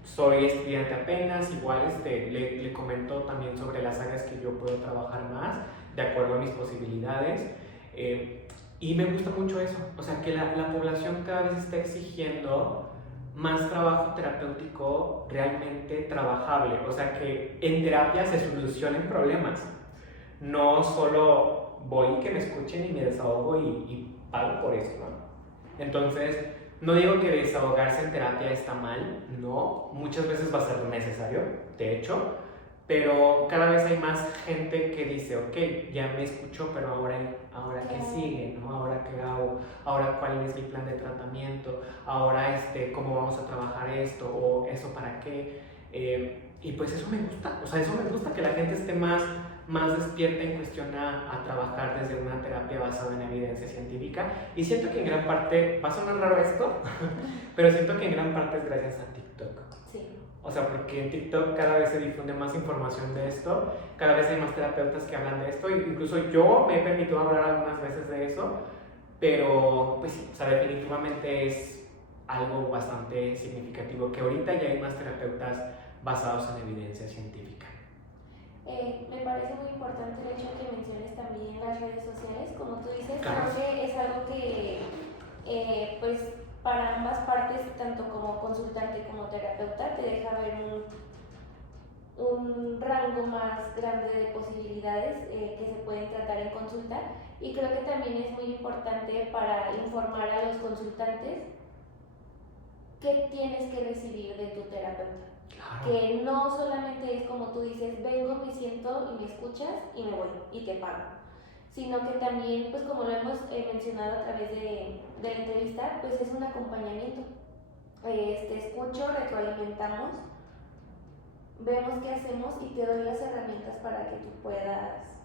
soy estudiante apenas, igual le comento también sobre las áreas que yo puedo trabajar más, de acuerdo a mis posibilidades. Y me gusta mucho eso, o sea, que la población cada vez está exigiendo más trabajo terapéutico realmente trabajable, o sea, que en terapia se solucionen problemas, no solo voy y que me escuchen y me desahogo y pago por eso, ¿no? Entonces, no digo que desahogarse en terapia está mal, no, muchas veces va a ser necesario, de hecho, pero cada vez hay más gente que dice, ok, ya me escuchó, pero ahora qué sigue, ¿no? Ahora qué hago, ahora cuál es mi plan de tratamiento, ahora cómo vamos a trabajar esto, o eso para qué, y pues eso me gusta, o sea, eso me gusta, que la gente esté más despierta en cuestión a trabajar desde una terapia basada en evidencia científica, y siento que en gran parte, va a sonar raro esto, pero siento que en gran parte es gracias a TikTok. Sí. O sea, porque en TikTok cada vez se difunde más información de esto, cada vez hay más terapeutas que hablan de esto, e incluso yo me he permitido hablar algunas veces de eso, pero pues sí, o sea, definitivamente es algo bastante significativo, que ahorita ya hay más terapeutas basados en evidencia científica. Me parece muy importante el hecho que menciones también las redes sociales, como tú dices, Claro. creo que es algo que pues para ambas partes, tanto como consultante como terapeuta, te deja ver un rango más grande de posibilidades que se pueden tratar en consulta, y creo que también es muy importante para informar a los consultantes qué tienes que recibir de tu terapeuta. Claro. Que no solamente es como tú dices, vengo, me siento y me escuchas y me voy y te pago, sino que también, pues como lo hemos mencionado a través de la entrevista, pues es un acompañamiento. Te escucho, retroalimentamos, vemos qué hacemos y te doy las herramientas para que tú puedas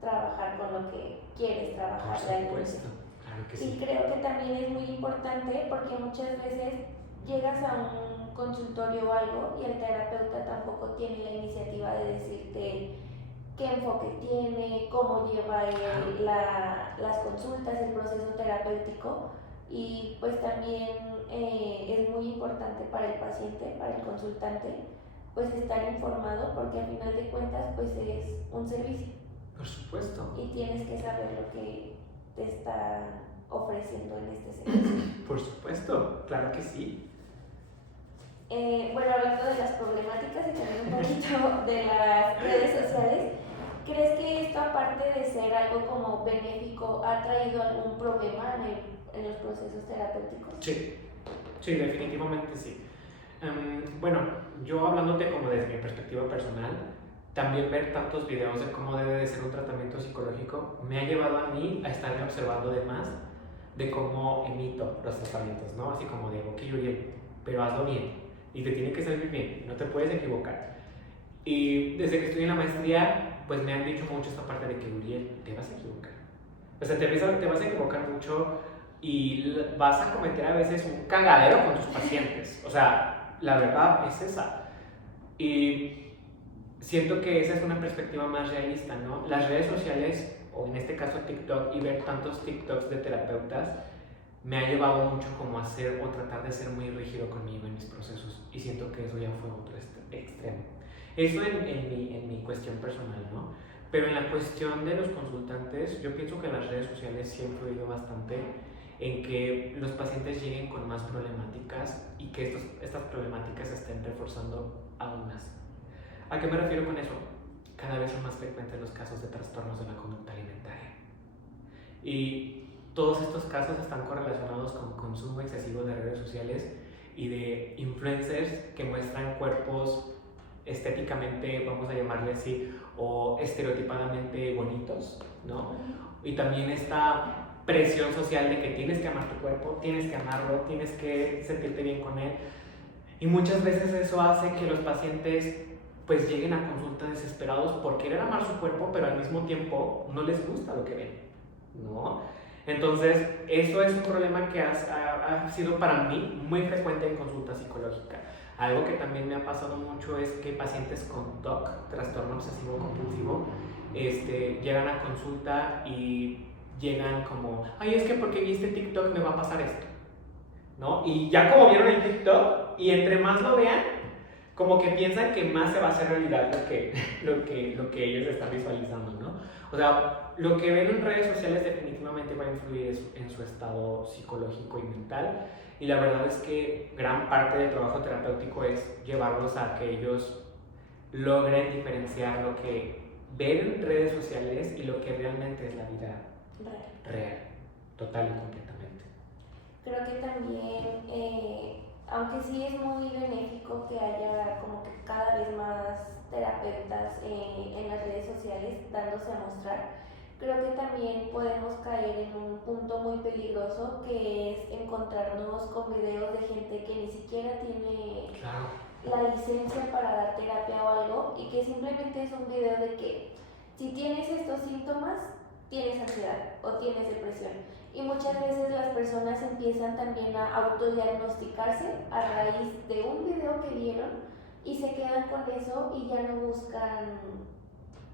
trabajar con lo que quieres trabajar realmente. Por supuesto, claro que sí. Y creo que también es muy importante porque muchas veces llegas a un consultorio o algo y el terapeuta tampoco tiene la iniciativa de decirte qué enfoque tiene, cómo lleva las consultas, el proceso terapéutico, y pues también es muy importante para el paciente, para el consultante, pues estar informado, porque al final de cuentas pues es un servicio. Por supuesto. Y tienes que saber lo que te está ofreciendo en este servicio. Por supuesto, claro que sí. Hablando de las problemáticas y también un poquito de las redes sociales, ¿crees que esto, aparte de ser algo como benéfico, ha traído algún problema en los procesos terapéuticos? Sí, definitivamente sí. Bueno, yo hablándote como desde mi perspectiva personal, también ver tantos videos de cómo debe de ser un tratamiento psicológico me ha llevado a mí a estarme observando de más de cómo emito los tratamientos, ¿no? Así como de, ok, Uriel, pero hazlo bien y te tiene que salir bien, no te puedes equivocar. Y desde que estoy en la maestría, pues me han dicho mucho esta parte de que, Uriel, te vas a equivocar. O sea, te vas a equivocar mucho y vas a cometer a veces un cagadero con tus pacientes. O sea, la verdad es esa. Y siento que esa es una perspectiva más realista, ¿no? Las redes sociales, o en este caso TikTok, y ver tantos TikToks de terapeutas, me ha llevado mucho como a ser o tratar de ser muy rígido conmigo en mis procesos. Y siento que eso ya fue otro extremo. Eso en mi cuestión personal, ¿no? Pero en la cuestión de los consultantes, yo pienso que las redes sociales sí han influido bastante en que los pacientes lleguen con más problemáticas y que estas problemáticas se estén reforzando aún más. ¿A qué me refiero con eso? Cada vez son más frecuentes los casos de trastornos de la conducta alimentaria. Y todos estos casos están correlacionados con consumo excesivo de redes sociales y de influencers que muestran cuerpos estéticamente, vamos a llamarle así, o estereotipadamente bonitos, ¿no? Y también esta presión social de que tienes que amar tu cuerpo, tienes que amarlo, tienes que sentirte bien con él. Y muchas veces eso hace que los pacientes pues lleguen a consulta desesperados por querer amar su cuerpo, pero al mismo tiempo no les gusta lo que ven, ¿no? Entonces, eso es un problema que ha sido para mí muy frecuente en consulta psicológica. Algo que también me ha pasado mucho es que pacientes con TOC, trastorno obsesivo compulsivo, llegan a consulta y llegan como, ay, es que porque vi este TikTok me va a pasar esto, ¿no? Y ya como vieron el TikTok y entre más lo vean, como que piensan que más se va a hacer realidad lo que ellos están visualizando, ¿no? O sea, lo que ven en redes sociales definitivamente va a influir en su estado psicológico y mental. Y la verdad es que gran parte del trabajo terapéutico es llevarlos a que ellos logren diferenciar lo que ven en redes sociales y lo que realmente es la vida real, total y completamente. Creo que también, aunque sí es muy benéfico que haya como que cada vez más terapeutas en las redes sociales dándose a mostrar, creo que también podemos caer en un punto muy peligroso que es encontrarnos con videos de gente que ni siquiera tiene la licencia para dar terapia o algo y que simplemente es un video de que si tienes estos síntomas, tienes ansiedad o tienes depresión. Y muchas veces las personas empiezan también a autodiagnosticarse a raíz de un video que vieron y se quedan con eso y ya no buscan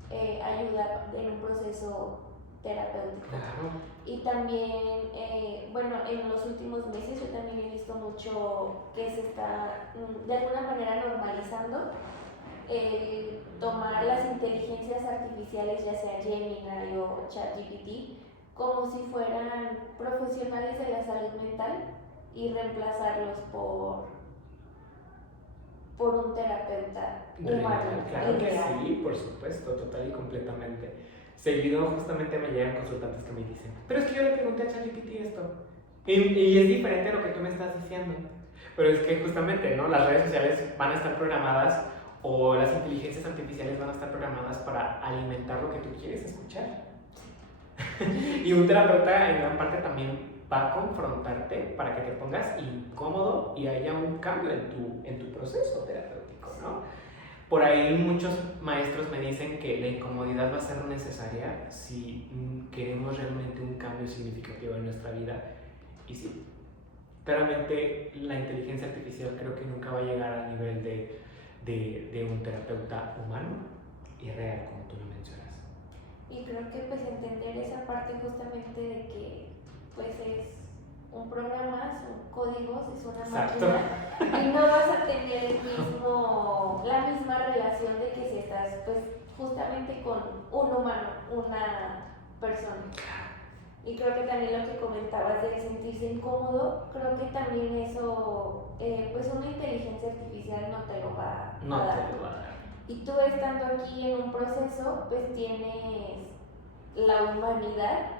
ayuda en un proceso terapéutico. Claro. Y también, bueno, en los últimos meses yo también he visto mucho que se está de alguna manera normalizando el tomar las inteligencias artificiales, ya sea Gemini o ChatGPT, como si fueran profesionales de la salud mental y reemplazarlos por un terapeuta humano. Claro que sí, por supuesto, total y completamente. Seguido justamente me llegan consultantes que me dicen, pero es que yo le pregunté a ChatGPT esto y es diferente a lo que tú me estás diciendo. Pero es que justamente, ¿no? Las redes sociales van a estar programadas o las inteligencias artificiales van a estar programadas para alimentar lo que tú quieres escuchar. Y un terapeuta en gran parte también va a confrontarte para que te pongas incómodo y haya un cambio en tu proceso terapéutico, ¿no? Por ahí muchos maestros me dicen que la incomodidad va a ser necesaria si queremos realmente un cambio significativo en nuestra vida. Y sí, claramente la inteligencia artificial creo que nunca va a llegar al nivel de un terapeuta humano y real, como tú lo mencionas. Y creo que pues entender esa parte justamente de que pues es un programa, son códigos, es una Exacto. máquina y no vas a tener la misma relación de que si estás pues justamente con un humano, una persona. Y creo que también lo que comentabas de sentirse incómodo, creo que también eso, pues una inteligencia artificial no te lo va a dar. Te lo va a dar. Y tú estando aquí en un proceso, pues tienes la humanidad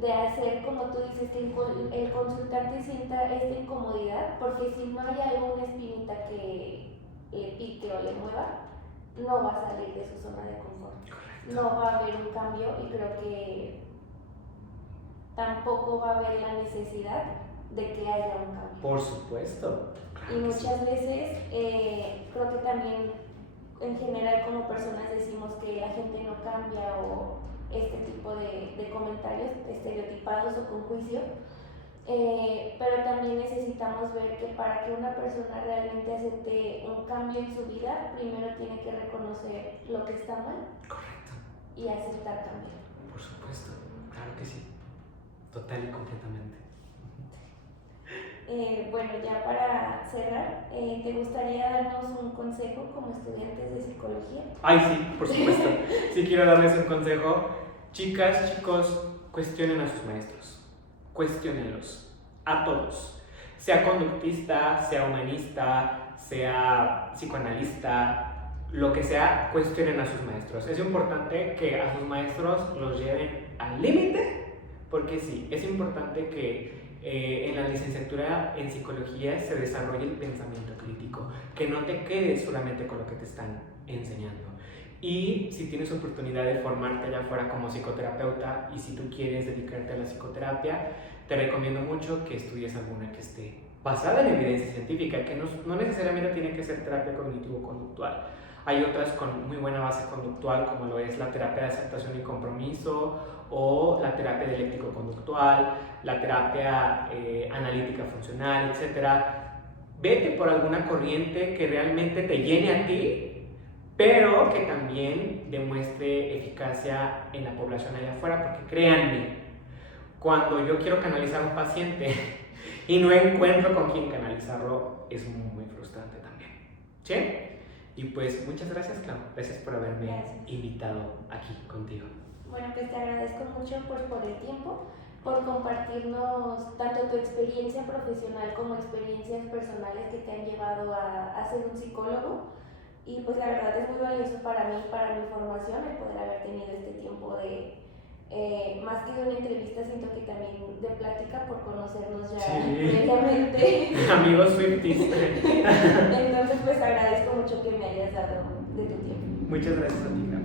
de hacer, como tú dices, que el consultante sienta esta incomodidad, porque si no hay alguna espinita mueva, no va a salir de su zona de confort. Correcto. No va a haber un cambio y creo que tampoco va a haber la necesidad de que haya un cambio. Por supuesto. Y muchas veces creo que también en general como personas decimos que la gente no cambia o este tipo de comentarios estereotipados o con juicio, pero también necesitamos ver que para que una persona realmente acepte un cambio en su vida, primero tiene que reconocer lo que está mal. Correcto. Y aceptar cambiar. Por supuesto, claro que sí, total y completamente. Bueno, ya para cerrar, ¿te gustaría darnos un consejo como estudiantes de psicología? Ay, sí, por supuesto. Sí quiero darles un consejo. Chicas, chicos, cuestionen a sus maestros. Cuestiónenlos. A todos. Sea conductista, sea humanista, sea psicoanalista, lo que sea, cuestionen a sus maestros. Es importante que a sus maestros los lleven al límite, porque sí, es importante que en la licenciatura en psicología se desarrolle el pensamiento crítico, que no te quedes solamente con lo que te están enseñando. Y si tienes oportunidad de formarte allá afuera como psicoterapeuta y si tú quieres dedicarte a la psicoterapia, te recomiendo mucho que estudies alguna que esté basada en evidencia científica, que no necesariamente tiene que ser terapia cognitivo-conductual. Hay otras con muy buena base conductual, como lo es la terapia de aceptación y compromiso, o la terapia dialéctico-conductual, la terapia analítica funcional, etc. Vete por alguna corriente que realmente te llene a ti, pero que también demuestre eficacia en la población allá afuera, porque créanme, cuando yo quiero canalizar a un paciente y no encuentro con quién canalizarlo, es muy frustrante también. ¿Sí? Y pues muchas gracias, Clau. Gracias por haberme invitado aquí contigo. Bueno, pues te agradezco mucho pues, por el tiempo, por compartirnos tanto tu experiencia profesional como experiencias personales que te han llevado a ser un psicólogo. Y pues la verdad es muy valioso para mí, para mi formación, el poder haber tenido este tiempo de, más que de una entrevista, siento que también de plática por conocernos ya previamente. Amigos Swifties. Entonces pues agradezco mucho que me hayas dado de tu tiempo. Muchas gracias a ti, Clau.